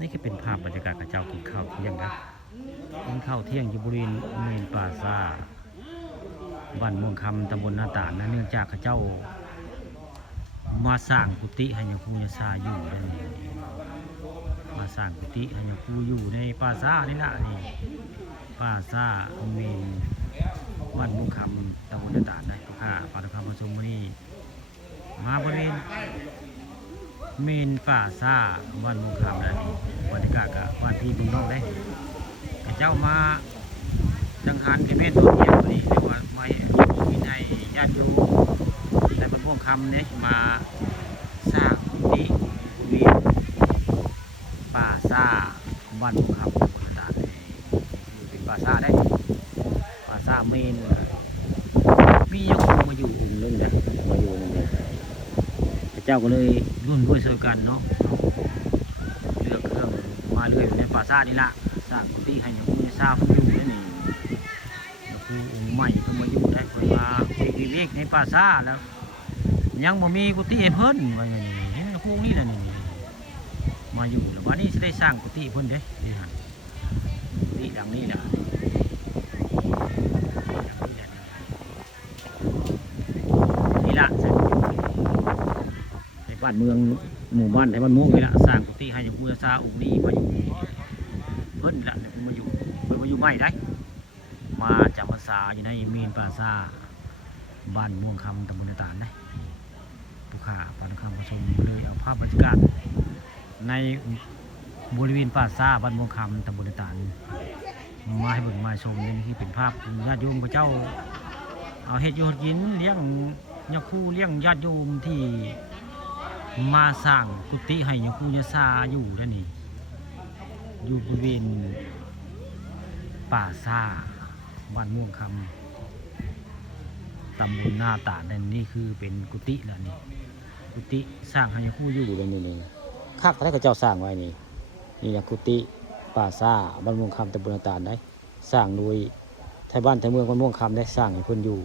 นี่ก็เป็นภาพบรรยากาศกระเจ้ากินข้าวเที่ยงนะกินข้าวเที่ยงอยู่บริเวณเมนป่าซาบ้านม่วงคำตำบลนาตาลนะเนื่องจากกระเจ้ามาสร้างกุฏิให้ยาคูยาซาอยู่นั่นเองมาสร้างกุฏิให้ยาคูอยู่ในป่าซานี่ละนี่ป่าซาเมนบ้านม่วงคำตำบลนาตาลนะค่ะปาตคำประชุมวันนี้มาบริเวณเมนป่าซาบ้านม่วงคำนั่นเองบรรยากาศกับบ้านพี่บุญน้องได้เจ้ามาจังหันกับแม่ตัวเดียวนี่เรียกว่าไม่มีในญาติโยมในบ้านม่วงคำเนี่ยมาสร้างที่เวียนป่าซาบ้านม่วงคำตำบลนาตาลเป็นป่าซาได้ป่าซาเมนมียาคูมาอยู่องค์นึงนะมาอยู่นึงเลยเจ้าก็เลยร่วมด้วยช่วยกันเนาะเลือกเครื่องมาเรื่อยอยู่ในป่าซานี่ละสร้างกุฏิให้ยาคูยาซาเพิ่งอยู่ได้นี่ยาคูองค์ใหม่เพิ่งมาอยู่ได้เพิ่นมาวิเวกในป่าซาแล้วยังบ่มีกุฏิให้เพิ่นว่าอย่างนี้เห็นยาคูนี่แหละนี่มาอยู่แล้ววันนี้สิได้สร้างกุฏิเพิ่นเด้นี่ฮะกุฏิดังนี้แหละนี่ละในบ้านเมืองหมู่บ้านในบ้านม่วงนี่ละสร้างกุฏิให้ยาคูยาซาองค์นี้มาอยู่เพิ่นละเพิ่นมาอยู่ใหม่ได้มาจำพรรษาอยู่ในเมนป่าซาบ้านม่วงคำตำบลนาตาลนะผู้ข่าปานคำประชมเลยเอาภาพบรรยากาศในบริเวณป่าซาบ้านม่วงคำตำบลนาตาลมาให้เบิ่งมาชมนี่ที่เป็นภาพญาติโยมพระเจ้าเอาเฮ็ดโยนกินเลี้ยงยาคูเลี้ยงญาติโยมที่มาสร้างกุฏิให้ยาคูยาซาอยู่นั่นนี่อยู่บริเวณป่าซาบ้านม่วงคำตำบลนาตาลนั่นนี่คือเป็นกุฏิแล้วนี่กุฏิสร้างให้ยาคูอยู่เลยนี่คักอะไรก็เจ้าสร้างไว้นี่นี่นะกุฏิป่าซาบ้านม่วงคำตำบลนาตาลได้สร้างโดยไทยบ้านไทยเมืองบ้านม่วงคำได้สร้างให้เพิ่นอยู่